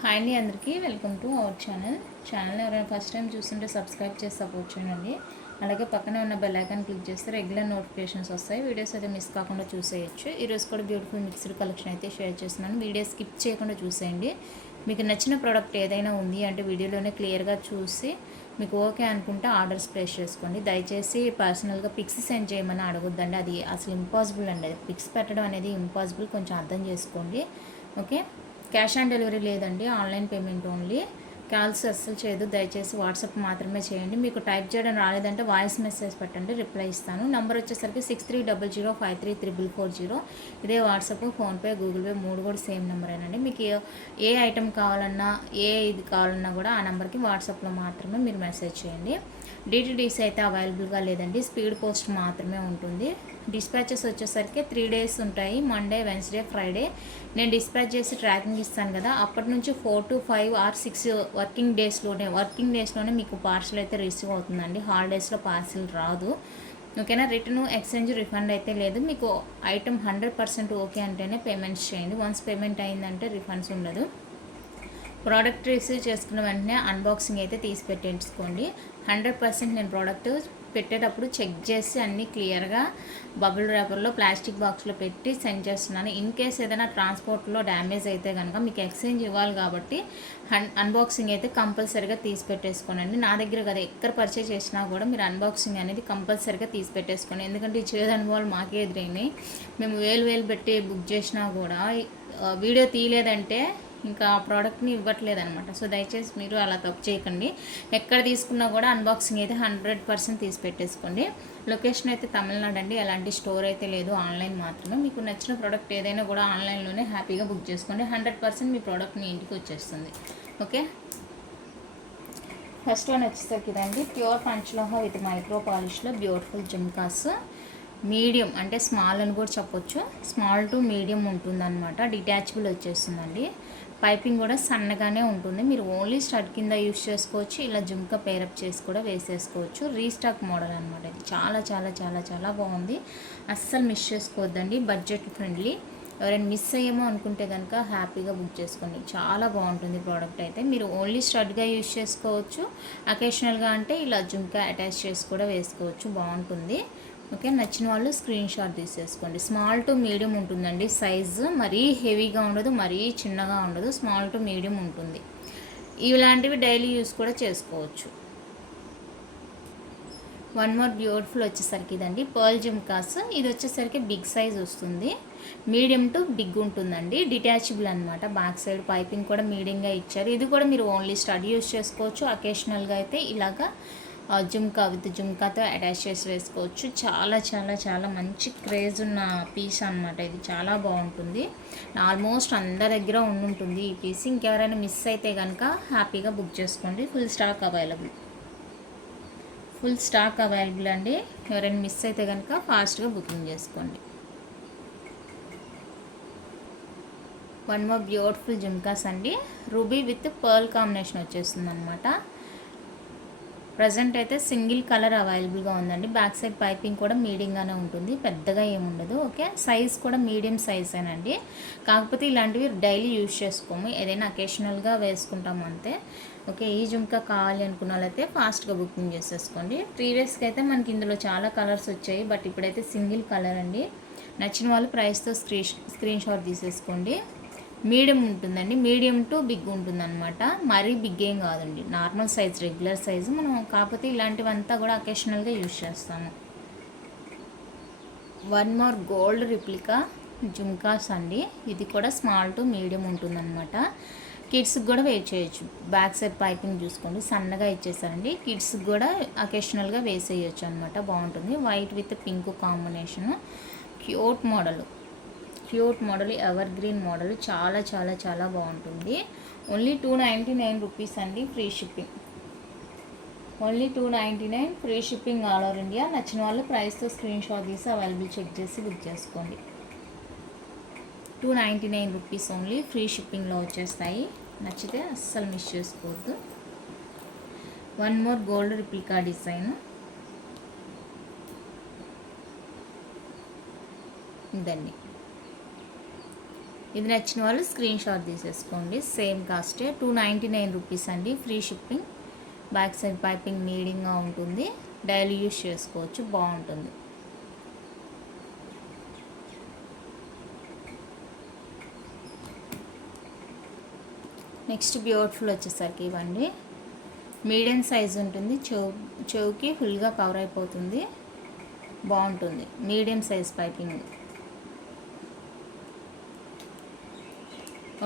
Hi అండి, అందరికీ welcome to our channel ఎవరైనా ఫస్ట్ టైం చూస్తుంటే సబ్స్క్రైబ్ చేసి సపోర్ట్ చేయండి. అలాగే పక్కనే ఉన్న బెల్ ఐకాన్ క్లిక్ చేస్తే రెగ్యులర్ నోటిఫికేషన్స్ వస్తాయి. వీడియోస్ అయితే మిస్ కాకుండా చూసేయచ్చు. ఈరోజు కూడా బ్యూటిఫుల్ మిక్స్డ్ కలెక్షన్ అయితే షేర్ చేస్తున్నాను. వీడియో స్కిప్ చేయకుండా చూసేయండి. మీకు నచ్చిన ప్రోడక్ట్ ఏదైనా ఉంది అంటే వీడియోలోనే క్లియర్గా చూసి మీకు ఓకే అనుకుంటే ఆర్డర్స్ ప్లేస్ చేసుకోండి. దయచేసి పర్సనల్గా పిక్స్ సెండ్ చేయమని అడగొద్దండి, అది అసలు ఇంపాసిబుల్ అండి. అది పిక్స్ పెట్టడం అనేది ఇంపాసిబుల్, కొంచెం అర్థం చేసుకోండి. ఓకే, క్యాష్ ఆన్ డెలివరీ లేదండి, ఆన్లైన్ పేమెంట్ ఓన్లీ. కాల్స్ అస్సలు చేయదు, దయచేసి వాట్సాప్ మాత్రమే చేయండి. మీకు టైప్ చేయడం రాలేదంటే వాయిస్ మెసేజ్ పెట్టండి, రిప్లై ఇస్తాను. నెంబర్ వచ్చేసరికి 6300533440. ఇదే వాట్సాప్, ఫోన్పే, గూగుల్ పే 3 కూడా సేమ్ నెంబరేనండి. మీకు ఏ ఐటెం కావాలన్నా ఇది కావాలన్నా కూడా ఆ నెంబర్కి వాట్సాప్లో మాత్రమే మీరు మెసేజ్ చేయండి. డిటిడిసి అయితే అవైలబుల్గా లేదండి, స్పీడ్ పోస్ట్ మాత్రమే ఉంటుంది. డిస్పాచెస్ వచ్చేసరికి 3 days ఉంటాయి, మండే, వెన్స్డే, ఫ్రైడే. నేను డిస్పాచ్ చేసి ట్రాకింగ్ ఇస్తాను కదా, అప్పటి నుంచి 4 to 5 or 6 వర్కింగ్ డేస్లోనే మీకు పార్సల్ అయితే రిసీవ్ అవుతుందండి. హాలిడేస్లో పార్సిల్ రాదు. ఓకేనా, రిటర్న్, ఎక్స్చేంజ్, రిఫండ్ అయితే లేదు. మీకు ఐటమ్ 100% ఓకే అంటేనే పేమెంట్స్ చేయండి. వన్స్ పేమెంట్ అయిందంటే రిఫండ్స్ ఉండదు. ప్రోడక్ట్ రిసీవ్ చేసుకున్న వెంటనే అన్బాక్సింగ్ అయితే తీసి పెట్టేసుకోండి. 100% నేను ప్రోడక్ట్ పెట్టేటప్పుడు చెక్ చేసి అన్నీ క్లియర్గా బబుల్ ర్యాపర్లో ప్లాస్టిక్ బాక్స్లో పెట్టి సెండ్ చేస్తున్నాను. ఇన్ కేస్ ఏదైనా ట్రాన్స్పోర్ట్లో డ్యామేజ్ అయితే కనుక మీకు ఎక్స్చేంజ్ ఇవ్వాలి కాబట్టి అన్బాక్సింగ్ అయితే కంపల్సరీగా తీసి పెట్టేసుకోనండి. నా దగ్గర కదా ఎక్కడ పర్చేజ్ చేసినా కూడా మీరు అన్బాక్సింగ్ అనేది కంపల్సరీగా తీసి పెట్టేసుకోండి. ఎందుకంటే ఈ చేదు అనుభవాలు మాకే ఎదురైనాయి. మేము వేలు పెట్టి బుక్ చేసినా కూడా వీడియో తీయలేదంటే ఇంకా ఆ ప్రోడక్ట్ని ఇవ్వట్లేదనమాట. సో దయచేసి మీరు అలా తప్పు చేయకండి. ఎక్కడ తీసుకున్నా కూడా అన్బాక్సింగ్ అయితే 100% తీసి పెట్టేసుకోండి. లొకేషన్ అయితే తమిళనాడు అండి, ఎలాంటి స్టోర్ అయితే లేదు, ఆన్లైన్ మాత్రమే. మీకు నచ్చిన ప్రోడక్ట్ ఏదైనా కూడా ఆన్లైన్లోనే హ్యాపీగా బుక్ చేసుకోండి. 100% మీ ప్రోడక్ట్ మీ ఇంటికి వచ్చేస్తుంది. ఓకే, ఫస్ట్ వన్ వచ్చేసరికి ఇదండి, ప్యూర్ పంచలోహ విత్ మైక్రో పాలిష్లో బ్యూటిఫుల్ జుమ్కాస్. మీడియం అంటే స్మాల్ అని కూడా చెప్పొచ్చు, స్మాల్ టు మీడియం ఉంటుందన్నమాట. డిటాచబుల్ వచ్చేస్తుందండి. పైపింగ్ కూడా సన్నగానే ఉంటుంది. మీరు ఓన్లీ స్టడ్ కింద యూస్ చేసుకోవచ్చు, ఇలా జుమ్కా పేరప్ చేసి కూడా వేసేసుకోవచ్చు. రీస్టాక్ మోడల్ అనమాట. ఇది చాలా చాలా చాలా చాలా బాగుంది, అస్సలు మిస్ చేసుకోవద్దండి. Budget friendly. ఎవరైనా మిస్ అయ్యేమో అనుకుంటే కనుక హ్యాపీగా బుక్ చేసుకోండి. చాలా బాగుంటుంది ప్రోడక్ట్ అయితే. మీరు ఓన్లీ స్టడ్గా యూస్ చేసుకోవచ్చు, అకేషనల్గా అంటే ఇలా జుమ్కా అటాచ్ చేసి కూడా వేసుకోవచ్చు, బాగుంటుంది. ఓకే, నచ్చిన వాళ్ళు స్క్రీన్ షాట్ తీసేసుకోండి. స్మాల్ టు మీడియం ఉంటుందండి సైజు, మరీ హెవీగా ఉండదు, మరీ చిన్నగా ఉండదు, స్మాల్ టు మీడియం ఉంటుంది. ఇలాంటివి డైలీ యూస్ కూడా చేసుకోవచ్చు. వన్ మోర్ బ్యూటిఫుల్ వచ్చేసరికి ఇదండి, పర్ల్ జుమ్కాస్. ఇది వచ్చేసరికి బిగ్ సైజ్ వస్తుంది, మీడియం టు బిగ్ ఉంటుందండి. డిటాచబుల్ అనమాట. బ్యాక్ సైడ్ పైపింగ్ కూడా మీడియంగా ఇచ్చారు. ఇది కూడా మీరు ఓన్లీ స్టడీ యూస్ చేసుకోవచ్చు, అకేషనల్గా అయితే ఇలాగా జుమ్కా విత్ జుమ్కాతో అటాచ్ చేసి వేసుకోవచ్చు. చాలా చాలా చాలా మంచి క్రేజ్ ఉన్న పీస్ అనమాట. ఇది చాలా బాగుంటుంది, ఆల్మోస్ట్ అందరి దగ్గర ఉండుంటుంది ఈ పీస్. ఇంకెవరైనా మిస్ అయితే కనుక హ్యాపీగా బుక్ చేసుకోండి. ఫుల్ స్టాక్ అవైలబుల్ అండి. ఎవరైనా మిస్ అయితే కనుక ఫాస్ట్గా బుకింగ్ చేసుకోండి. వన్ మోర్ బ్యూటిఫుల్ జుమ్కాస్ అండి, రూబీ విత్ పర్ల్ కాంబినేషన్ వచ్చేస్తుంది అనమాట. ప్రజెంట్ అయితే సింగిల్ కలర్ అవైలబుల్గా ఉందండి. బ్యాక్ సైడ్ పైపింగ్ కూడా మీడియంగానే ఉంటుంది, పెద్దగా ఏముండదు. ఓకే, సైజ్ కూడా మీడియం సైజేనండి. కాకపోతే ఇలాంటివి డైలీ యూజ్ చేసుకోము, ఏదైనా అకేషనల్గా వేసుకుంటాము అంతే. ఓకే, ఈ జుమ్కా కావాలి అనుకున్న వాళ్ళైతే ఫాస్ట్గా బుకింగ్ చేసేసుకోండి. ప్రీవియస్గా అయితే మనకి ఇందులో చాలా కలర్స్ వచ్చాయి, బట్ ఇప్పుడైతే సింగిల్ కలర్ అండి. నచ్చిన వాళ్ళు ప్రైస్తో స్క్రీన్ షాట్ తీసేసుకోండి. మీడియం ఉంటుందండి, మీడియం టు బిగ్ ఉంటుందన్నమాట. మరీ బిగ్ ఏం కాదండి, నార్మల్ సైజ్, రెగ్యులర్ సైజు. మనం కాకపోతే ఇలాంటివంతా కూడా అకేషనల్గా యూజ్ చేస్తాము. One more gold replica jhumkas అండి. ఇది కూడా స్మాల్ టు మీడియం ఉంటుందన్నమాట. కిడ్స్కి కూడా వేర్ చేయొచ్చు. బ్యాక్ సైడ్ పైపింగ్ చూసుకోండి, సన్నగా ఇచ్చేసారండి. కిడ్స్కి కూడా అకేషనల్గా వేసేయచ్చు అనమాట, బాగుంటుంది. White with pink combination. Cute model, ever green model, చాలా చాలా చాలా బాగుంటుంది. ఓన్లీ 299 రూపీస్ అండి, free shipping. Only 299 free shipping all over India. నచ్చిన వాళ్ళు ప్రైస్తో స్క్రీన్ షాట్ తీసి అవైలబుల్ చెక్ చేసి బుక్ చేసుకోండి. 299 రూపీస్ ఓన్లీ, ఫ్రీ షిప్పింగ్లో వచ్చేస్తాయి. నచ్చితే అస్సలు మిస్ చేసుకోవద్దు. One more gold replica design ఇదండి. ఇది నచ్చిన వాళ్ళు స్క్రీన్ షాట్ తీసేసుకోండి. సేమ్ కాస్టే 299 రూపీస్ అండి. Free shipping. Back side piping నీడింగ్గా ఉంటుంది. డైలీ యూస్ చేసుకోవచ్చు, బాగుంటుంది. నెక్స్ట్ బ్యూటిఫుల్ వచ్చేసరికి ఇవ్వండి. మీడియం సైజ్ ఉంటుంది. చెవుకి ఫుల్గా కవర్ అయిపోతుంది, బాగుంటుంది. Medium size piping.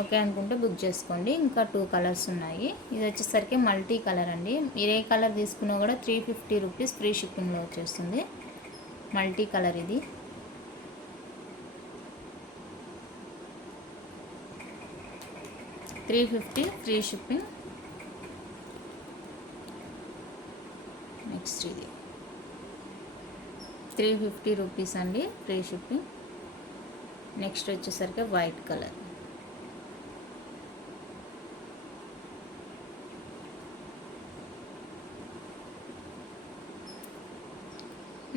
ఓకే అనుకుంటే బుక్ చేసుకోండి. ఇంకా 2 కలర్స్ ఉన్నాయి. ఇది వచ్చేసరికి మల్టీ కలర్ అండి. మీరు ఏ కలర్ తీసుకున్నా కూడా 350 రూపీస్ ఫ్రీ షిప్పింగ్లో వచ్చేస్తుంది. మల్టీ కలర్ ఇది. $350 ఫ్రీ షిప్పింగ్. నెక్స్ట్ ఇది 350 రూపీస్ అండి, ఫ్రీ షిప్పింగ్. నెక్స్ట్ వచ్చేసరికి white colour.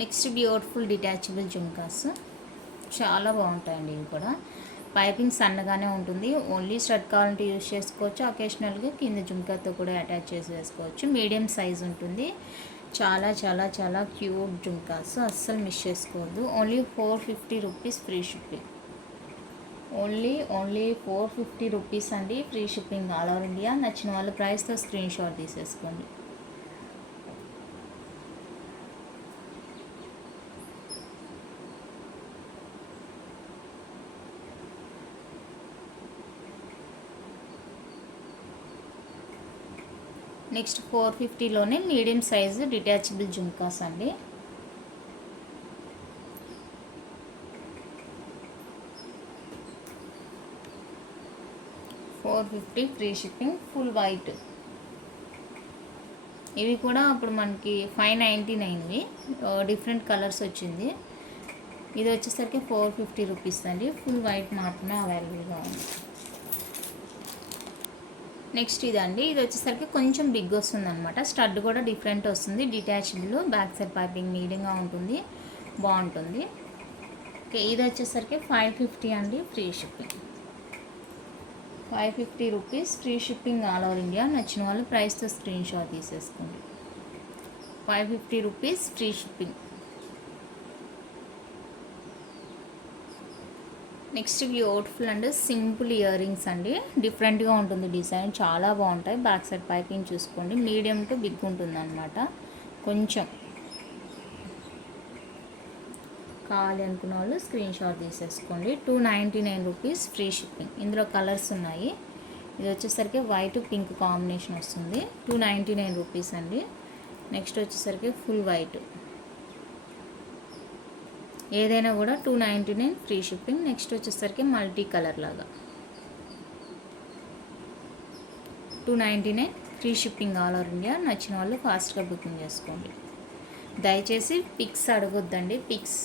Next beautiful detachable jhumkas. చాలా బాగుంటాయండి ఇవి కూడా. పైపింగ్ సన్నగానే ఉంటుంది. ఓన్లీ స్టడ్ కావాలంటే యూజ్ చేసుకోవచ్చు. అకేషనల్గా కింద జుమ్కాతో కూడా అటాచ్ చేసి వేసుకోవచ్చు. మీడియం సైజ్ ఉంటుంది. చాలా చాలా చాలా క్యూట్ జుమ్కాస్, అస్సలు మిస్ చేసుకోవద్దు. Only 450 rupees free shipping. Only 450 rupees అండి, free shipping all over India. నచ్చిన వాళ్ళ ప్రైస్తో స్క్రీన్ షాట్ తీసేసుకోండి. నెక్స్ట్ 450లోనే మీడియం సైజు డిటాచబుల్ జుమ్కాస్ అండి. $450 ఫ్రీ షిప్పింగ్. Full white. ఇవి కూడా అప్పుడు మనకి 599వి, డిఫరెంట్ కలర్స్ వచ్చింది. ఇది వచ్చేసరికి 450 రూపీస్ అండి. ఫుల్ వైట్ మాత్రమే అవైలబుల్గా ఉంది. నెక్స్ట్ ఇదండి. ఇది వచ్చేసరికి కొంచెం బిగ్ వస్తుంది అనమాట. స్టడ్ కూడా డిఫరెంట్ వస్తుంది. డిటాచబుల్. బ్యాక్ సైడ్ పైపింగ్ నీడింగ్గా ఉంటుంది, బాగుంటుంది. ఓకే, ఇది వచ్చేసరికి 550 అండి, free shipping. 550 rupees free shipping all over India. నచ్చిన వాళ్ళు ప్రైస్తో స్క్రీన్ షాట్ తీసేసుకోండి. 550 rupees free shipping. Next beautiful and simple ear rings అండి. డిఫరెంట్గా ఉంటుంది డిజైన్, చాలా బాగుంటాయి. బ్యాక్ సైడ్ పైపింగ్ చూసుకోండి. మీడియం టు బిగ్ ఉంటుంది అనమాట. కొంచెం కావాలి అనుకున్న వాళ్ళు స్క్రీన్ షాట్ తీసేసుకోండి. 299 రూపీస్ ఫ్రీ షిప్పింగ్. ఇందులో కలర్స్ ఉన్నాయి. ఇది వచ్చేసరికి వైట్ పింక్ కాంబినేషన్ వస్తుంది. 299 రూపీస్ అండి. నెక్స్ట్ వచ్చేసరికి ఫుల్ వైట్. ఏదైనా కూడా 299 ఫ్రీ షిప్పింగ్. నెక్స్ట్ వచ్చేసరికి మల్టీ కలర్ లాగా 299 free shipping all over India. నచ్చిన వాళ్ళు ఫాస్ట్గా బుకింగ్ చేసుకోండి. దయచేసి పిక్స్ అడగొద్దండి. పిక్స్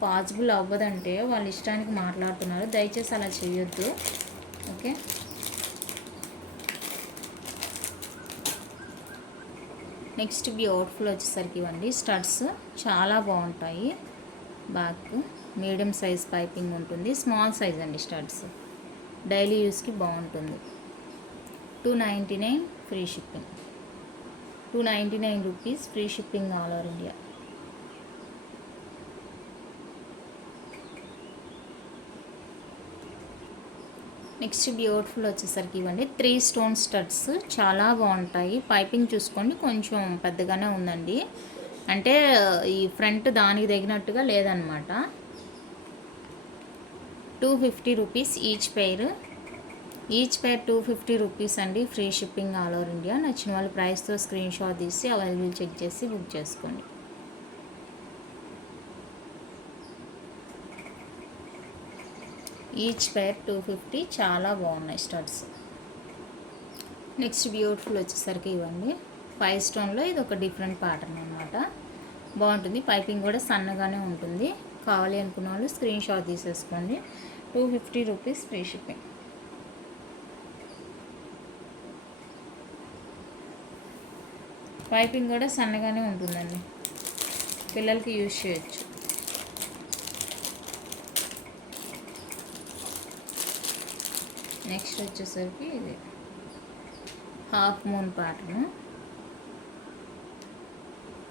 పాసిబుల్ అవ్వదంటే వాళ్ళ ఇష్టానికి మాట్లాడుతున్నారు. దయచేసి అలా చేయొద్దు. ఓకే, నెక్స్ట్ బ్యూటిఫుల్ వచ్చేసరికి ఇవ్వండి. స్టడ్స్ చాలా బాగుంటాయి. బ్యాక్ మీడియం సైజ్ పైపింగ్ ఉంటుంది. స్మాల్ సైజ్ అండి స్టడ్స్. డైలీ యూస్కి బాగుంటుంది. 299 free shipping. 299 rupees free shipping all over India. Next beautiful వచ్చేసరికి ఇవ్వండి. 3 స్టోన్ స్టడ్స్ చాలా బాగుంటాయి. పైపింగ్ చూసుకోండి, కొంచెం పెద్దగానే ఉందండి. అంటే ఈ ఫ్రంట్ దానికి తగినట్టుగా లేదనమాట. 250 రూపీస్ ఈచ్ పెయిర్. 250 రూపీస్ అండి, free shipping all over India. నచ్చిన వాళ్ళ ప్రైస్తో స్క్రీన్ షాట్ తీసి అవైలబుల్ చెక్ చేసి బుక్ చేసుకోండి. Each pair 250. చాలా బాగున్నాయి స్టడ్స్. నెక్స్ట్ బ్యూటిఫుల్ వచ్చేసరికి ఇవ్వండి. 5 స్టోన్లో ఇది ఒక డిఫరెంట్ ప్యాటర్న్ అనమాట. బాగుంటుంది. పైపింగ్ కూడా సన్నగానే ఉంటుంది. కావాలి అనుకున్న వాళ్ళు స్క్రీన్ షాట్ తీసేసుకోండి. 250 రూపీస్ ఫ్రీ షిప్పింగ్. పైపింగ్ కూడా సన్నగానే ఉంటుందండి. పిల్లలకి యూజ్ చేయొచ్చు. 250 నెక్స్ట్ వచ్చేసరికి ఇది హాఫ్ మూన్ ప్యాటర్న్.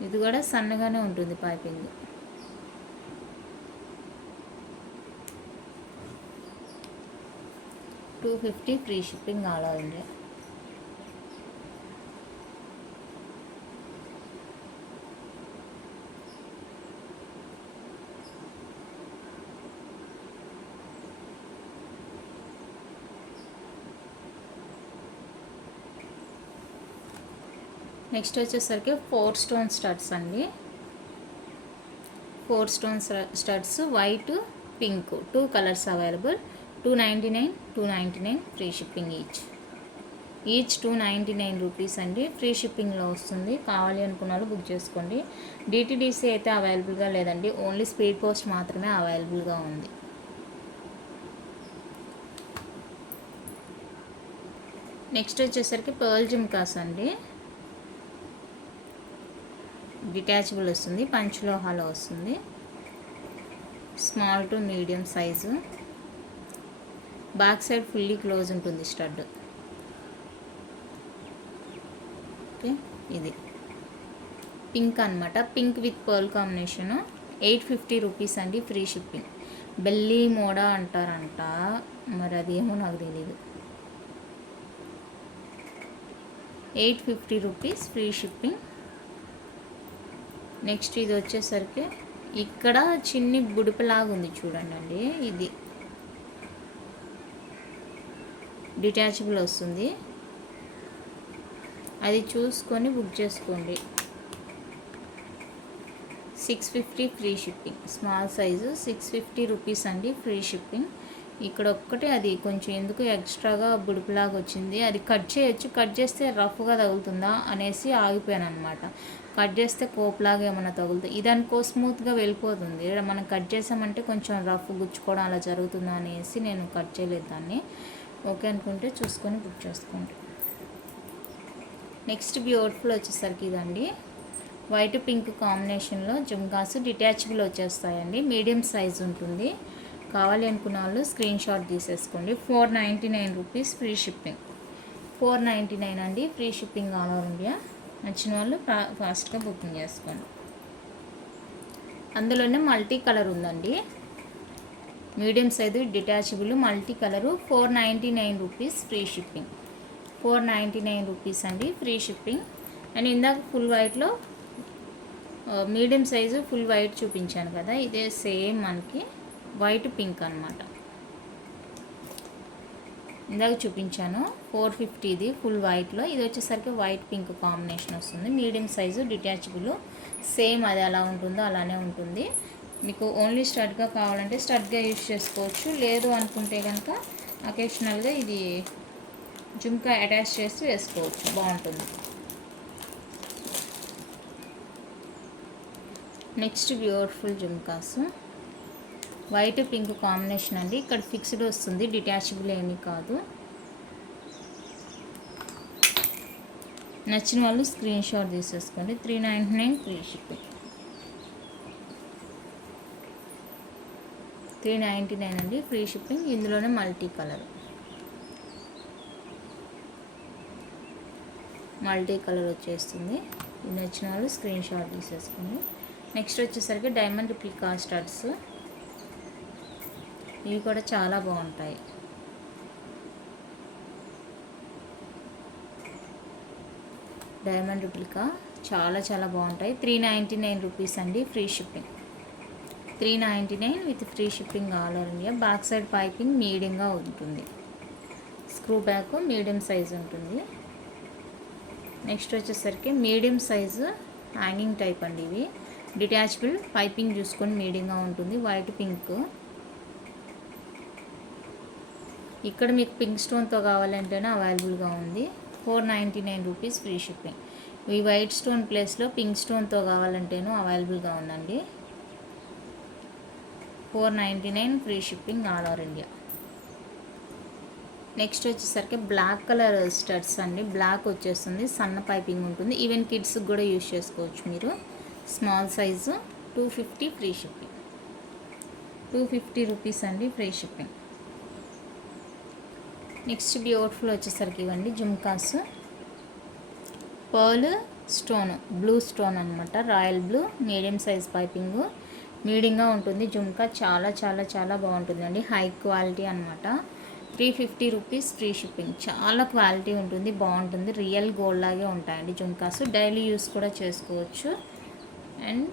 ఇది కూడా సన్నగానే ఉంటుంది piping. $250 free shipping all over India. Next వచ్చేసరికి 4 స్టోన్ స్టడ్స్ అండి. 4 stone studs white pink 2 colours available. $299 free shipping each 299 rupees అండి. ఫ్రీ షిప్పింగ్లో వస్తుంది. కావాలి అనుకున్న వాళ్ళు బుక్ చేసుకోండి. డిటిడిసి అయితే అవైలబుల్గా లేదండి, ఓన్లీ స్పీడ్ పోస్ట్ మాత్రమే అవైలబుల్గా ఉంది. నెక్స్ట్ వచ్చేసరికి పర్ల్ జుమ్కాస్ అండి. డిటాచబుల్ వస్తుంది, పంచలోహాలో వస్తుంది. Small to medium size. Back side fully close ఉంటుంది స్టడ్. ఓకే, ఇది పింక్ అనమాట. Pink with pearl combination. $850 rupees అండి. Free shipping. బెల్లీ మోడా అంటారంట, మరి అది ఏమో నాకు తెలియదు. $850 రూపీస్ ఫ్రీ షిప్పింగ్. నెక్స్ట్ ఇది వచ్చేసరికి ఇక్కడ చిన్ని బుడిపలాగా ఉంది చూడండి అండి. ఇది డిటాచబుల్ వస్తుంది, అది చూసుకొని బుక్ చేసుకోండి. $650 free shipping. Small size $650 rupees అండి. Free shipping. ఇక్కడ ఒక్కటే అది కొంచెం ఎందుకు ఎక్స్ట్రాగా బుడిపలాగా వచ్చింది, అది కట్ చేయొచ్చు. కట్ చేస్తే రఫ్గా తగులుతుందా అనేసి ఆగిపోయాను అనమాట. కట్ చేస్తే కోప్లాగా ఏమైనా తగులుతుంది, ఇది అనుకో స్మూత్గా వెళ్ళిపోతుంది. మనం కట్ చేసామంటే కొంచెం రఫ్ గుచ్చుకోవడం అలా జరుగుతుందా అనేసి నేను కట్ చేయలేదు దాన్ని. ఓకే అనుకుంటే చూసుకొని బుక్ చేసుకోండి. నెక్స్ట్ బ్యూటిఫుల్ వచ్చేసరికి ఇదండి. వైట్ పింక్ కాంబినేషన్లో జుమ్కాస్ డిటాచబుల్ వచ్చేస్తాయండి. మీడియం సైజ్ ఉంటుంది. కావాలి అనుకున్న వాళ్ళు స్క్రీన్ షాట్ తీసేసుకోండి. $499 రూపీస్ ఫ్రీ షిప్పింగ్. $499 అండి. Free shipping all over India. నచ్చిన వాళ్ళు ఫాస్ట్గా బుకింగ్ చేసుకోండి. అందులోనే మల్టీ కలర్ ఉందండి. Medium size detachable multi colour. $499 rupees free shipping. $499 rupees అండి. Free shipping. అండ్ ఇందాక ఫుల్ వైట్లో మీడియం సైజు ఫుల్ వైట్ చూపించాను కదా, ఇదే సేమ్ మనకి వైట్ పింక్ అనమాట. ఇందాక చూపించాను 450 ఫుల్ వైట్లో. ఇది వచ్చేసరికి వైట్ పింక్ కాంబినేషన్ వస్తుంది. Medium size detachable. సేమ్ అది ఎలా ఉంటుందో అలానే ఉంటుంది. మీకు ఓన్లీ స్టడ్గా కావాలంటే స్టడ్గా యూజ్ చేసుకోవచ్చు. లేదు అనుకుంటే కనుక అకేషనల్గా ఇది జుమ్కా అటాచ్ చేసి వేసుకోవచ్చు, బాగుంటుంది. Next beautiful jhumkas. White pink combination అండి. ఇక్కడ ఫిక్స్డ్ వస్తుంది, డిటాచబుల్ ఏమీ కాదు. నచ్చిన వాళ్ళు స్క్రీన్ షాట్ తీసేసుకోండి. $399 ఫ్రీ షిప్పింగ్. $399 అండి. Free shipping. ఇందులోనే మల్టీ కలర్ వచ్చేస్తుంది. ఇది నచ్చిన వాళ్ళు స్క్రీన్ షాట్ తీసేసుకోండి. నెక్స్ట్ వచ్చేసరికి డైమండ్ రిప్లికా స్టడ్స్. ఇవి కూడా చాలా బాగుంటాయి. డైమండ్ రిప్లికా చాలా చాలా బాగుంటాయి. $399 రూపీస్ అండి. Free shipping. $399 with free shipping all over India. Back side piping మీడియంగా ఉంటుంది. స్క్రూ బ్యాక్ మీడియం సైజ్ ఉంటుంది. నెక్స్ట్ వచ్చేసరికి మీడియం సైజు హ్యాంగింగ్ టైప్ అండి. ఇవి డిటాచబుల్ పైపింగ్ చూసుకొని మీడియంగా ఉంటుంది. White pink. ఇక్కడ మీకు పింక్ స్టోన్తో కావాలంటేనే అవైలబుల్గా ఉంది. $499 రూపీస్ ఫ్రీ షిప్పింగ్. ఈ వైట్ స్టోన్ ప్లేస్లో పింక్ స్టోన్తో కావాలంటేనూ అవైలబుల్గా ఉందండి. $499 free shipping all over India. Next వచ్చేసరికి బ్లాక్ కలర్ స్టడ్స్ అండి. బ్లాక్ వచ్చేస్తుంది, సన్న పైపింగ్ ఉంటుంది. ఈవెన్ కిడ్స్కి కూడా యూజ్ చేసుకోవచ్చు మీరు. Small size. $250 free shipping. $250 rupees అండి. Free shipping. నెక్స్ట్ బ్యూటిఫుల్ వచ్చేసరికి ఇవ్వండి jhumkas, pearl stone, blue stone అనమాట, royal blue, medium size piping, మీడియంగా ఉంటుంది. జుమ్కా చాలా చాలా చాలా బాగుంటుందండి, హై క్వాలిటీ అనమాట. 350 రూపీస్ ఫ్రీ షిప్పింగ్. చాలా క్వాలిటీ ఉంటుంది, బాగుంటుంది, రియల్ గోల్డ్ లాగే ఉంటాయండి జుమ్కాస్. డైలీ యూస్ కూడా చేసుకోవచ్చు. అండ్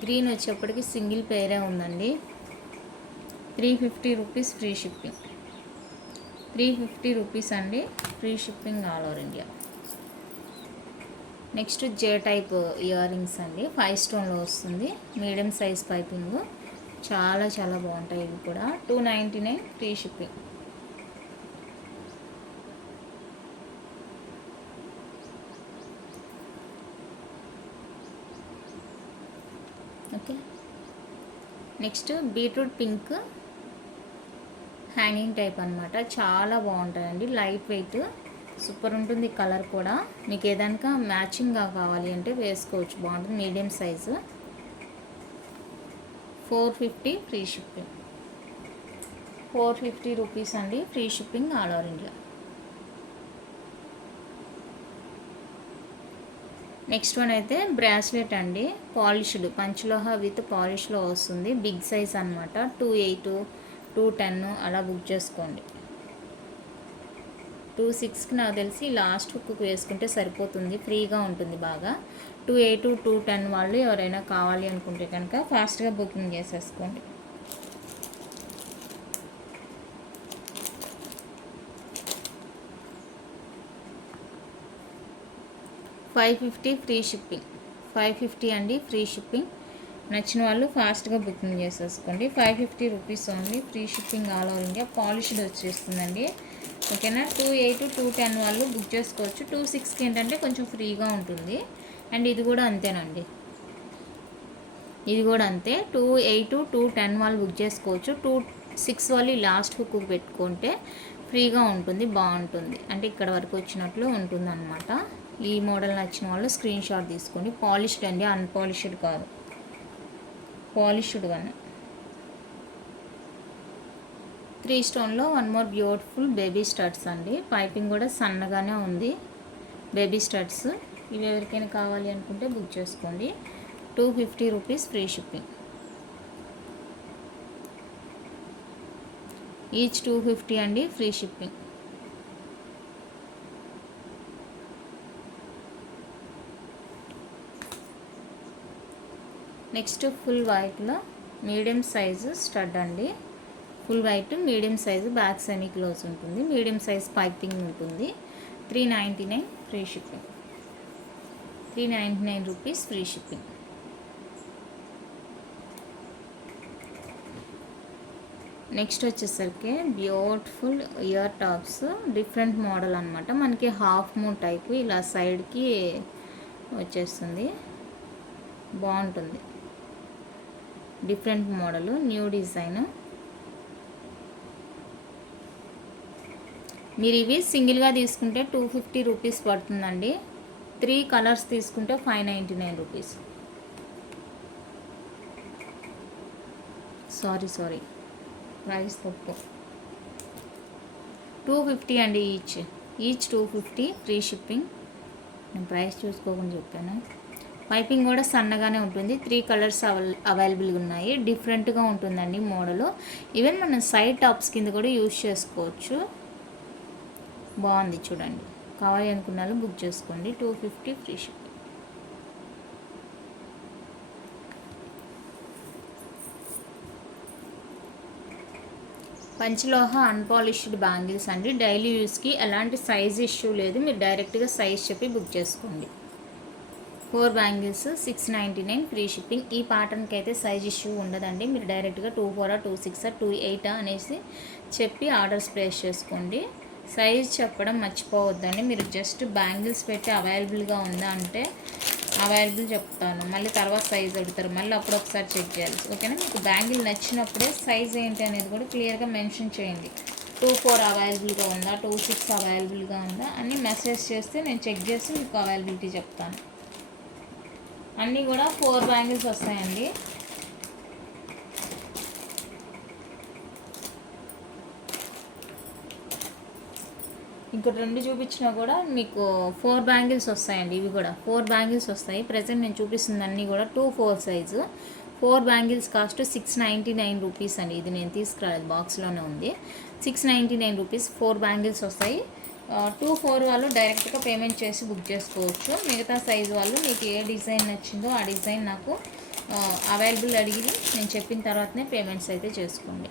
గ్రీన్ వచ్చేప్పటికి సింగిల్ పేరే ఉందండి. 350 రూపీస్ ఫ్రీ షిప్పింగ్. 350 రూపీస్ అండి, free shipping all over India. Next జే టైప్ ఇయర్ రింగ్స్ అండి, 5 స్టోన్లో వస్తుంది, మీడియం సైజ్ పైపింగ్, చాలా చాలా బాగుంటాయి ఇవి కూడా. 299 free shipping. Okay, next beetroot pink hanging type అనమాట, చాలా బాగుంటుందండి, లైట్ వెయిట్, సూపర్ ఉంటుంది కలర్ కూడా. మీకు ఏదైనా మ్యాచింగ్గా కావాలి అంటే వేసుకోవచ్చు, బాగుంటుంది, medium size. 450 free shipping. 450 rupees అండి, free shipping all over India. Next one అయితే బ్రాస్లెట్ అండి, పాలిష్డ్, పంచలోహ విత్ పాలిష్లో వస్తుంది, బిగ్ సైజ్ అనమాట. 28, 210 అలా బుక్ చేసుకోండి. 26కి నాకు తెలిసి లాస్ట్ హుక్కు వేసుకుంటే సరిపోతుంది, ఫ్రీగా ఉంటుంది బాగా. 28, 210 వాళ్ళు ఎవరైనా కావాలి అనుకుంటే కనుక ఫాస్ట్గా బుకింగ్ చేసేసుకోండి. $550 ఫ్రీ షిప్పింగ్. 550 అండి, ఫ్రీ షిప్పింగ్. నచ్చిన వాళ్ళు ఫాస్ట్గా బుకింగ్ చేసేసుకోండి. 550 rupees only, free shipping all over India. Polished వచ్చేస్తుందండి, ఓకేనా. 28, 210 వాళ్ళు బుక్ చేసుకోవచ్చు. 26కి ఏంటంటే కొంచెం ఫ్రీగా ఉంటుంది. అండ్ ఇది కూడా అంతేనండి, ఇది కూడా అంతే. 28, 210 వాళ్ళు బుక్ చేసుకోవచ్చు. 26 వాళ్ళు లాస్ట్ హుక్ పెట్టుకుంటే ఫ్రీగా ఉంటుంది, బాగుంటుంది, అంటే ఇక్కడ వరకు వచ్చినట్లు ఉంటుంది అనమాట. ఈ మోడల్ నచ్చిన వాళ్ళు స్క్రీన్ షాట్ తీసుకోండి. పాలిష్డ్ అండి, అన్పాలిష్డ్ కాదు, polished one. 3 స్టోన్లో 1 more beautiful baby studs అండి, పైపింగ్ కూడా సన్నగానే ఉంది, బేబీ స్టడ్స్. ఇవి ఎవరికైనా కావాలి అనుకుంటే బుక్ చేసుకోండి. 250 రూపీస్ ఫ్రీ షిప్పింగ్. ఈచ్ 250 అండి, ఫ్రీ షిప్పింగ్. నెక్స్ట్ ఫుల్ వైట్లో మీడియం సైజు స్టడ్ అండి, full white medium size, back semi close ఉంటుంది, మీడియం సైజ్ పైపింగ్ ఉంటుంది. 399 free shipping. 399 rupees free shipping. Next వచ్చేసరికి beautiful ear tops, different model అనమాట. మనకి half moon type ఇలా సైడ్కి వచ్చేస్తుంది, బాగుంటుంది, డిఫరెంట్ మోడల్, న్యూ డిజైన్. మీరు ఇవి సింగిల్గా తీసుకుంటే 250 రూపీస్ పడుతుందండి. 3 కలర్స్ తీసుకుంటే 599 రూపీస్. సారీ ప్రైస్ తప్పు. 250 అండి ఈచ్ 250 ఫ్రీ షిప్పింగ్. నేను ప్రైస్ చూసుకోకుండా చెప్పాను. పైపింగ్ కూడా సన్నగానే ఉంటుంది. 3 కలర్స్ అవైలబుల్గా ఉన్నాయి. డిఫరెంట్గా ఉంటుందండి మోడలు. ఈవెన్ మనం సైడ్ టాప్స్ కింద కూడా యూజ్ చేసుకోవచ్చు. బాగుంది చూడండి. కావాలి అనుకున్న వాళ్ళు బుక్ చేసుకోండి. 250 ఫ్రీ షిప్పింగ్. పంచలోహ అన్పాలిష్డ్ బ్యాంగిల్స్ అండి. డైలీ యూస్కి ఎలాంటి సైజ్ ఇష్యూ లేదు. మీరు డైరెక్ట్గా సైజ్ చెప్పి బుక్ చేసుకోండి. 4 బ్యాంగిల్స్ 699 ఫ్రీ షిప్పింగ్. ఈ ప్యాటర్న్కి అయితే సైజ్ ఇష్యూ ఉండదండి. మీరు డైరెక్ట్గా 24, 26, 28 అనేసి చెప్పి ఆర్డర్స్ ప్లేస్ చేసుకోండి. సైజ్ చెప్పడం మర్చిపోవద్దండి. మీరు జస్ట్ బ్యాంగిల్స్ పెట్టి అవైలబుల్గా ఉందా అంటే అవైలబుల్ చెప్తాను, మళ్ళీ తర్వాత సైజ్ అడుగుతారు, మళ్ళీ అప్పుడు ఒకసారి చెక్ చేయాలి. ఓకేనా. మీకు బ్యాంగిల్ నచ్చినప్పుడే సైజ్ ఏంటి అనేది కూడా క్లియర్గా మెన్షన్ చేయండి. 24 అవైలబుల్గా ఉందా, 26 అవైలబుల్గా ఉందా అని మెసేజ్ చేస్తే నేను చెక్ చేసి మీకు అవైలబిలిటీ చెప్తాను. అన్నీ కూడా 4 బ్యాంగిల్స్ వస్తాయండి. ఇంకో 2 చూపించినా కూడా మీకు 4 బ్యాంగిల్స్ వస్తాయండి. ఇవి కూడా 4 బ్యాంగిల్స్ వస్తాయి. ప్రజెంట్ నేను చూపిస్తుంది అన్నీ కూడా 2-4 సైజు. 4 బ్యాంగిల్స్ కాస్ట్ 699 రూపీస్ అండి. ఇది నేను తీసుకురాలేదు, బాక్స్లోనే ఉంది. 699 రూపీస్ 4 బ్యాంగిల్స్ వస్తాయి. 2-4 వాళ్ళు డైరెక్ట్గా పేమెంట్ చేసి బుక్ చేసుకోవచ్చు. మిగతా సైజు వాళ్ళు మీకు ఏ డిజైన్ నచ్చిందో ఆ డిజైన్ నాకు అవైలబుల్ అడిగి నేను చెప్పిన తర్వాతనే పేమెంట్స్ అయితే చేసుకోండి.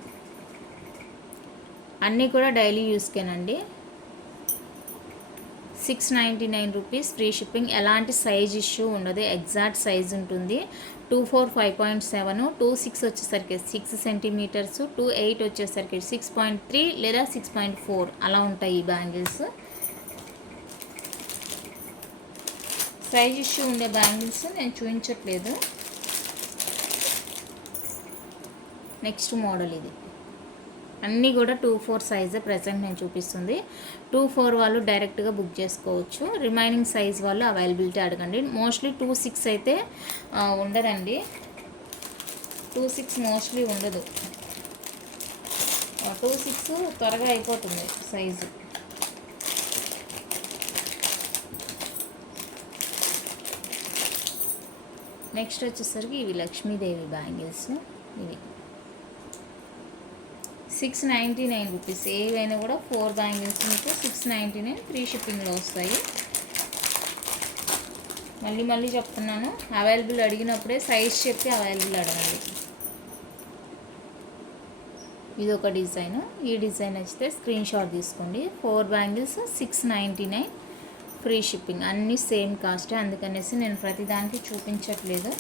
అన్నీ కూడా డైలీ యూస్కేనండి. 699 rupees free shipping. ఎలాంటి సైజ్ ఇష్యూ ఉండదు, ఎగ్జాక్ట్ సైజ్ ఉంటుంది. 2-4 5.7, 2-6 వచ్చేసరికి 6 సెంటీమీటర్స్, 2-8 వచ్చేసరికి 6.3 లేదా 6.4 అలా ఉంటాయి ఈ బ్యాంగిల్స్. సైజ్ ఇష్యూ ఉండే బ్యాంగిల్స్ నేను చూపించట్లేదు. నెక్స్ట్ మోడల్ ఇది. అన్నీ కూడా 2-4 సైజే ప్రజెంట్ నేను చూపిస్తుంది. 2-4 వాళ్ళు డైరెక్ట్గా బుక్ చేసుకోవచ్చు. రిమైనింగ్ సైజ్ వాళ్ళు అవైలబిలిటీ అడగండి. మోస్ట్లీ 2-6 అయితే ఉండదండి. 2-6 మోస్ట్లీ ఉండదు. 2-6 త్వరగా అయిపోతుంది సైజు. నెక్స్ట్ వచ్చేసరికి ఇవి లక్ష్మీదేవి బ్యాంగిల్స్. ఇవి 699 రూపీస్. ఏవైనా కూడా 4 బ్యాంగిల్స్ మీకు 699 ఫ్రీ షిప్పింగ్లో వస్తాయి. మళ్ళీ చెప్తున్నాను, అవైలబుల్ అడిగినప్పుడే సైజ్ చెప్పి అవైలబుల్ అడగండి. ఇది ఒక డిజైన్. ఈ డిజైన్ నచ్చితే స్క్రీన్ షాట్ తీసుకోండి. 4 బ్యాంగిల్స్ 699 ఫ్రీ షిప్పింగ్. అన్నీ సేమ్ కాస్టే, అందుకనేసి నేను ప్రతిదానికి చూపించట్లేదు.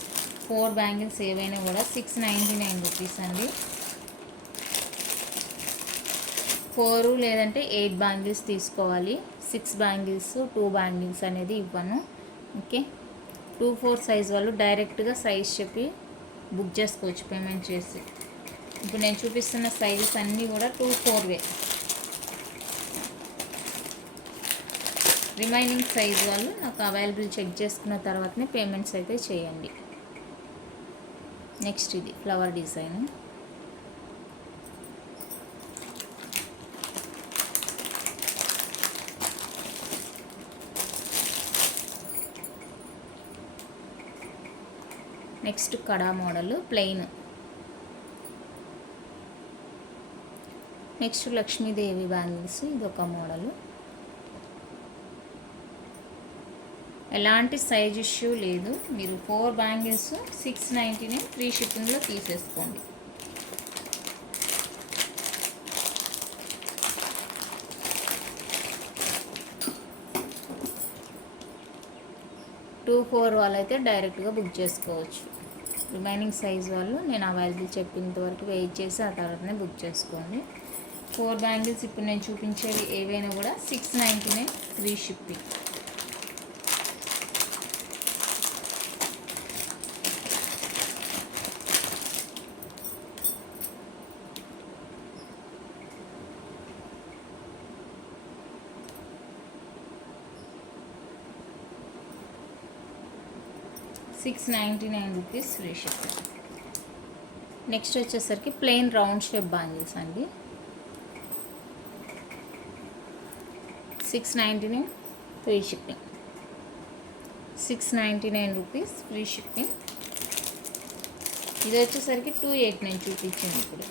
4 బ్యాంగిల్స్ ఏవైనా కూడా 699 రూపీస్ అండి. 4 లేదంటే 8 బ్యాంగిల్స్ తీసుకోవాలి. 6 బ్యాంగిల్స్ 2 బ్యాంగిల్స్ అనేది ఇవ్వను. ఓకే, 2-4 సైజ్ వాళ్ళు డైరెక్ట్గా సైజ్ చెప్పి బుక్ చేసుకోవచ్చు పేమెంట్ చేసి. ఇప్పుడు నేను చూపిస్తున్న సైజెస్ అన్నీ కూడా 2-4వే. రిమైనింగ్ సైజ్ వాళ్ళు నాకు అవైలబుల్ చెక్ చేసుకున్న తర్వాతనే పేమెంట్స్ అయితే చేయండి. నెక్స్ట్ ఇది ఫ్లవర్ డిజైన్. నెక్స్ట్ కడా model plain. Next Lakshmidevi bangles. ఇది ఒక మోడలు. ఎలాంటి సైజ్ ఇష్యూ లేదు. మీరు 4 బ్యాంగిల్స్ 699 ఫ్రీ షిప్పింగ్లో తీసేసుకోండి. టూ 4 వాళ్ళు అయితే డైరెక్ట్గా బుక్ చేసుకోవచ్చు. రిమైనింగ్ సైజ్ వాళ్ళు నేను అవైలబుల్ చెప్పినంత వరకు వెయిట్ చేసి ఆ తర్వాతనే బుక్ చేసుకోండి. 4 బ్యాంగిల్స్ ఇప్పుడు నేను చూపించేవి ఏవైనా కూడా 699 free shipping. ₹699 free shipping. Next వచ్చేసరికి ప్లెయిన్ రౌండ్ షేప్ బ్యాంగిల్స్ అండి. 699 ఫ్రీ షిప్పింగ్. ₹699 free shipping. ఇది వచ్చేసరికి 2.8 నేను చూపించాను ఇప్పుడు.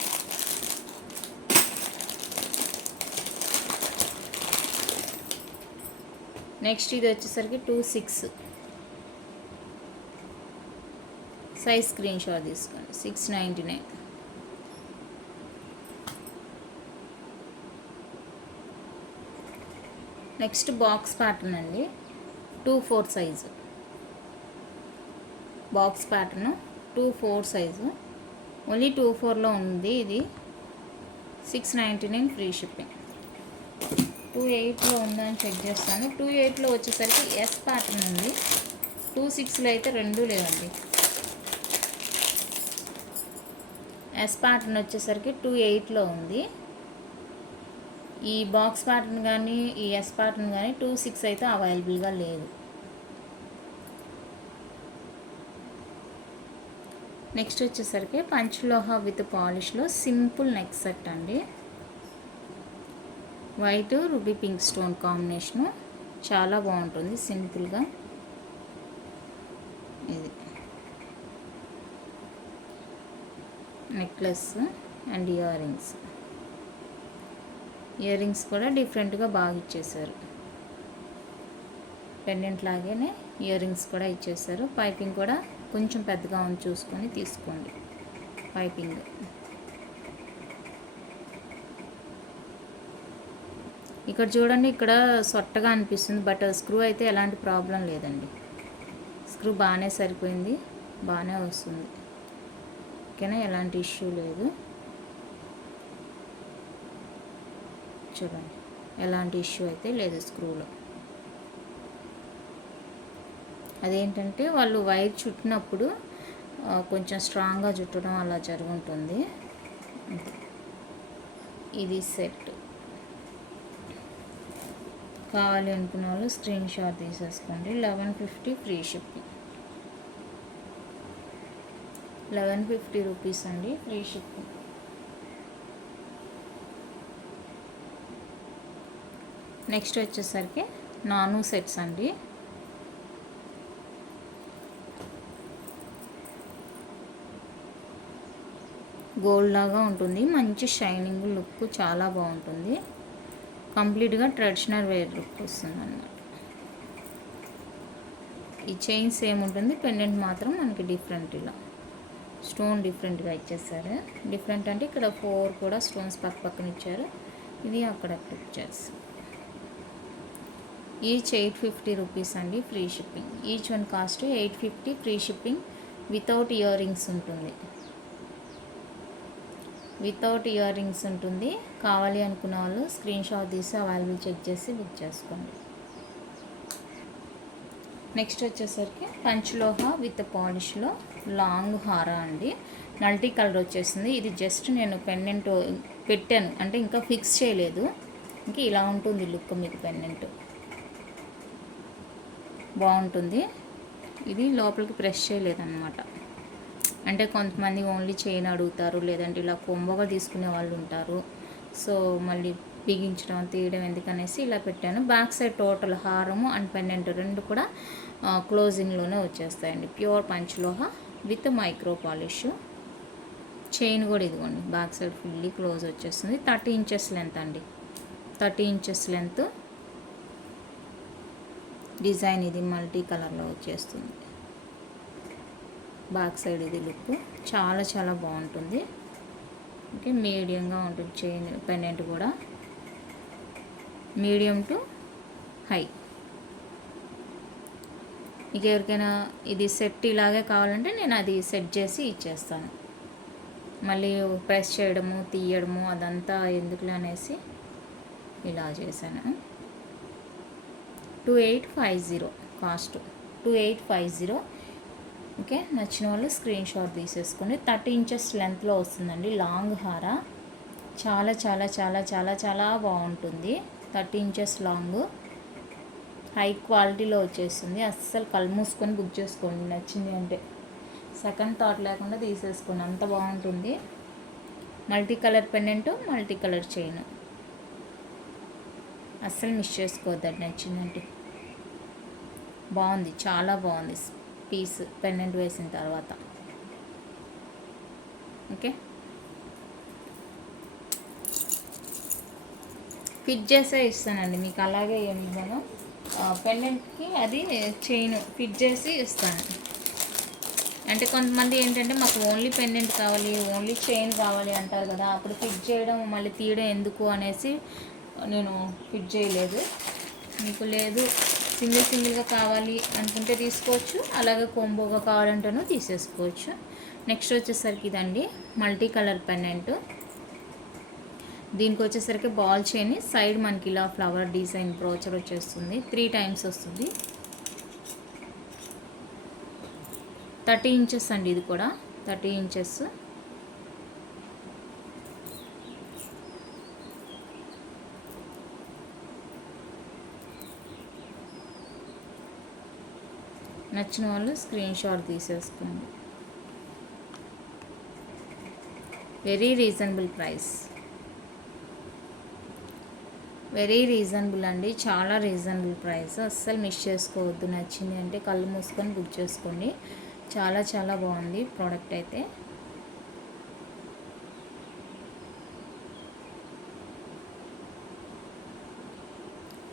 నెక్స్ట్ ఇది వచ్చేసరికి 2.6 సైజ్ స్క్రీన్ షాట్ తీసుకోండి. 699. నెక్స్ట్ బాక్స్ ప్యాటర్న్ అండి. 2-4 size box pattern. 2-4 size only 2-4లో ఉంది. ఇది 699 ఫ్రీ షిప్పింగ్. 2.8లో ఉందని చెక్ చేస్తాను. 2.8లో వచ్చేసరికి ఎస్ ప్యాటర్న్ ఉంది. 2.6లో అయితే రెండూ లేవండి. ఎస్ ప్యాటర్న్ వచ్చేసరికి 2.8లో ఉంది. ఈ బాక్స్ ప్యాటర్న్ కానీ ఈ ఎస్ ప్యాటర్న్ కానీ 2.6 అయితే అవైలబుల్గా లేదు. నెక్స్ట్ వచ్చేసరికి పంచలోహ విత్ పాలిష్లో సింపుల్ నెక్ సెట్ అండి. White ruby pink stone combination చాలా బాగుంటుంది సింపుల్గా. ఇది నెక్లెస్ అండ్ ఇయర్ రింగ్స్ కూడా డిఫరెంట్గా బాగా ఇచ్చేసారు. పెండెంట్ లాగానే ఇయర్ రింగ్స్ కూడా ఇచ్చేసారు. పైపింగ్ కూడా కొంచెం పెద్దగా ఉంది చూసుకొని తీసుకోండి పైపింగ్. ఇక్కడ చూడండి, ఇక్కడ సొట్టగా అనిపిస్తుంది, బట్ స్క్రూ అయితే ఎలాంటి ప్రాబ్లం లేదండి. స్క్రూ బాగానే సరిపోయింది, బాగానే వస్తుంది. ఓకేనా, ఎలాంటి ఇష్యూ లేదు. చూడండి, ఎలాంటి ఇష్యూ అయితే లేదు స్క్రూలో. అదేంటంటే వాళ్ళు వైర్ చుట్టినప్పుడు కొంచెం స్ట్రాంగ్గా చుట్టడం అలా జరుగుతుంది. ఇది సెట్. కావాలి అనుకున్న వాళ్ళు స్క్రీన్ షాట్ తీసేసుకోండి. 1150 ఫ్రీ షిప్పింగ్. 1150 రూపీస్ అండి, ఫ్రీ షిప్పింగ్. నెక్స్ట్ వచ్చేసరికి నాను సెట్స్ అండి. గోల్డ్ లాగా ఉంటుంది, మంచి షైనింగ్ లుక్, చాలా బాగుంటుంది. కంప్లీట్గా ట్రెడిషనల్ వేర్ లుక్ వస్తుంది అన్నమాట. ఈ చైన్ సేమ్ ఉంటుంది, పెండెంట్ మాత్రం మనకి డిఫరెంట్, ఇలా స్టోన్ డిఫరెంట్గా ఇచ్చేసారు. డిఫరెంట్ అంటే ఇక్కడ 4 కూడా స్టోన్స్ పక్కన ఇచ్చారు, ఇది అక్కడక్కడ ఇచ్చారు. ఈచ్ 850 రూపీస్ అండి, free shipping. Each one cost 850, free shipping. Without ear rings ఉంటుంది, వితౌట్ ఇయర్ రింగ్స్ ఉంటుంది. కావాలి అనుకున్న వాళ్ళు స్క్రీన్ షాట్ తీసి అవైలబుల్ చెక్ చేసి బుక్ చేసుకోండి. నెక్స్ట్ వచ్చేసరికి పంచలోహ విత్ పాలిష్లో లాంగ్ హారా అండి. మల్టీ కలర్ వచ్చేసింది. ఇది జస్ట్ నేను పెండెంట్ పెట్టాను, అంటే ఇంకా ఫిక్స్ చేయలేదు. ఇంకా ఇలా ఉంటుంది లుక్ మీకు. పెండెంట్ బాగుంటుంది. ఇది లోపలికి ప్రెస్ చేయలేదన్నమాట. అంటే కొంతమంది ఓన్లీ చైన్ అడుగుతారు, లేదంటే ఇలా కొంబగా తీసుకునే వాళ్ళు ఉంటారు. సో మళ్ళీ బిగించడం తీయడం ఎందుకనేసి ఇలా పెట్టాను. బ్యాక్ సైడ్ టోటల్ హారము అండ్ పెండెంట్ రెండు కూడా క్లోజింగ్లోనే వచ్చేస్తాయండి. Pure పంచలోహ with micro polish. Chain కూడా ఇదిగోండి, బ్యాక్ సైడ్ ఫుల్లీ క్లోజ్ వచ్చేస్తుంది. 30 ఇంచెస్ లెంత్ అండి, 30 ఇంచెస్ లెంత్. డిజైన్ ఇది మల్టీ కలర్లో వచ్చేస్తుంది. బ్యాక్ సైడ్ ఇది లుక్ చాలా చాలా బాగుంటుంది. ఓకే, మీడియంగా ఉంటుంది చైన్ పెండెంట్ కూడా, మీడియం టు హై. మీకు ఎవరికైనా ఇది సెట్ ఇలాగే కావాలంటే నేను అది సెట్ చేసి ఇచ్చేస్తాను. మళ్ళీ ప్రెస్ చేయడము తీయడము అదంతా ఎందుకులే అనేసి ఇలా చేశాను. 2850 కాస్ట్, 2850. ఓకే, నచ్చిన వాళ్ళు స్క్రీన్ షాట్ తీసేసుకోండి. 30 ఇంచెస్ లెంత్లో వస్తుందండి లాంగ్ హారా. చాలా చాలా చాలా చాలా చాలా బాగుంటుంది. 30 ఇంచెస్ లాంగ్, హై క్వాలిటీలో వచ్చేస్తుంది. అస్సలు కళ్ళు మూసుకొని బుక్ చేసుకోండి, నచ్చింది అంటే సెకండ్ థాట్ లేకుండా తీసేసుకోండి, అంత బాగుంటుంది. Multi colour pendant, multi colour chain, అస్సలు మిస్ చేసుకోవద్దండి. నచ్చిందంటే బాగుంది, చాలా బాగుంది పీస్ పెండెంట్ వేసిన తర్వాత. ఓకే, ఫిట్ చేసే ఇస్తానండి మీకు, అలాగే ఏమి ఇవ్వను. పెండెంట్కి అది చైన్ ఫిట్ చేసి ఇస్తాను. అంటే కొంతమంది ఏంటంటే మాకు ఓన్లీ పెండెంట్ కావాలి, ఓన్లీ చైన్ కావాలి అంటారు కదా, అప్పుడు ఫిట్ చేయడం మళ్ళీ తీయడం ఎందుకు అనేసి నేను ఫిట్ చేయలేదు. మీకు లేదు సింగిల్గా కావాలి అనుకుంటే తీసుకోవచ్చు, అలాగే కోంబోగా కావాలంటేనూ తీసేసుకోవచ్చు. నెక్స్ట్ వచ్చేసరికి ఇదండి మల్టీ కలర్ పెండెంట్. దీనికి వచ్చేసరికి బాల్ చైన్, సైడ్ మనకి ఇలా ఫ్లవర్ డిజైన్ బ్రోచర్ వచ్చేస్తుంది, 3 టైమ్స్ వస్తుంది. 30 ఇంచెస్ అండి, ఇది కూడా 30 ఇంచెస్. నచ్చిన వాళ్ళు స్క్రీన్ షాట్ తీసేసుకోండి. Very reasonable price, very reasonable అండి, చాలా రీజనబుల్ ప్రైస్. అస్సలు మిస్ చేసుకోవద్దు. నచ్చింది అంటే కళ్ళు మూసుకొని బుక్ చేసుకోండి. చాలా చాలా బాగుంది ప్రోడక్ట్ అయితే.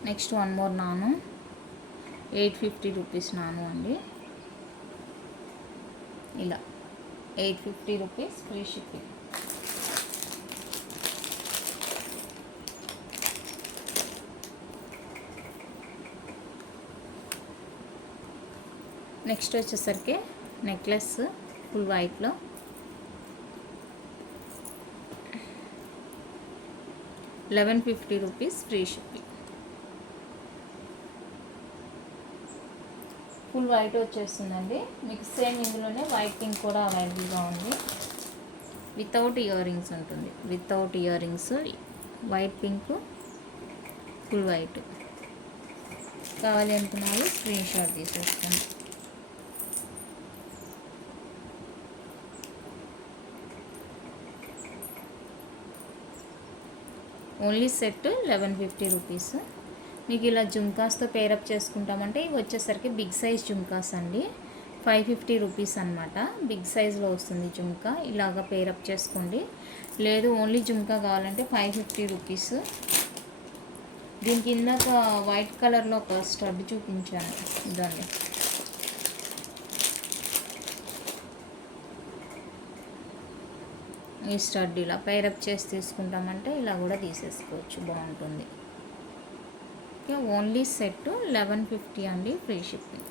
నెక్స్ట్ వన్ మోర్ నాను, 850 రూపీస్ నాను అండి. ఇలా 850 రూపీస్ ఫ్రీ షిప్పింగ్. నెక్స్ట్ వచ్చేసరికి నెక్లెస్ ఫుల్ వైట్లో 1150 rupees free shipping. Full white వచ్చేస్తుందండి మీకు. సేమ్ ఇందులోనే వైట్ పింక్ కూడా అవైలబుల్గా ఉంది. వితౌట్ ఇయర్ రింగ్స్ ఉంటుంది. Without ear rings, white pink, full white. కావాలి అనుకున్న వాళ్ళు స్క్రీన్ షాట్ తీసేసుకోండి. Only set 1150 rupees. మీకు ఇలా జుమ్కాస్తో పేరప్ చేసుకుంటామంటే ఇవి వచ్చేసరికి బిగ్ సైజ్ జుమ్కాస్ అండి. 550 రూపీస్ అనమాట. బిగ్ సైజ్లో వస్తుంది జుమ్కా. ఇలాగ పేరప్ చేసుకోండి. లేదు ఓన్లీ జుమ్కా కావాలంటే 550 రూపీస్. దీనికి ఇందాక వైట్ కలర్లో ఒక స్టడ్ చూపించాను, ఇదండి. ఈ స్టడ్ ఇలా పేరప్ చేసి తీసుకుంటామంటే ఇలా కూడా తీసేసుకోవచ్చు, బాగుంటుంది. ఓకే, ఓన్లీ సెట్ 1150 అండి, ఫ్రీ షిప్పింగ్.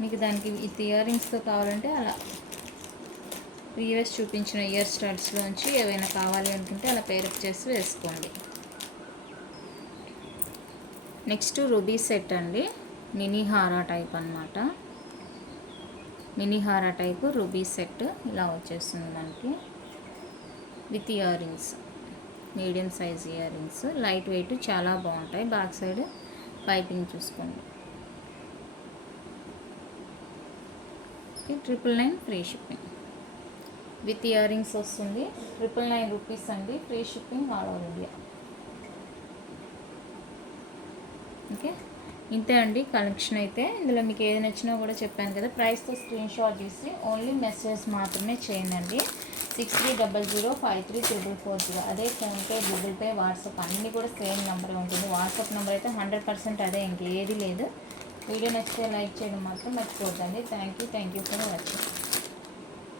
మీకు దానికి విత్ ఇయర్ రింగ్స్తో కావాలంటే అలా ప్రీవియస్ చూపించిన ఇయర్ స్టడ్స్లోంచి ఏవైనా కావాలి అనుకుంటే అలా పేరప్ చేసి వేసుకోండి. నెక్స్ట్ రూబీ సెట్ అండి, మినీ హారా టైప్ అన్నమాట. మినీ హారా టైపు రూబీ సెట్ ఇలా వచ్చేస్తుంది మనకి with ear rings. Medium size ear rings, light weight, చాలా బాగుంటాయి. బ్యాక్ సైడ్ పైపింగ్ చూసుకోండి. 999 free shipping with ear rings వస్తుంది. 999 రూపీస్ అండి, free shipping all over India. Okay, ఇంతే అండి కలెక్షన్ అయితే. ఇందులో మీకు ఏది నచ్చినా కూడా చెప్పాను కదా. ప్రైస్తో స్క్రీన్ షాట్ తీసి ఓన్లీ మెసేజ్ మాత్రమే చేయండి. 6300533440. అదే ఫోన్పే, గూగుల్ పే, వాట్సాప్ అన్నీ కూడా సేమ్ నెంబర్ ఉంటుంది. వాట్సాప్ నెంబర్ అయితే 100% అదే, ఇంకేది లేదు. వీడియో నచ్చితే లైక్ చేయడం మాత్రం మర్చిపోద్దండి. Thank you for watching.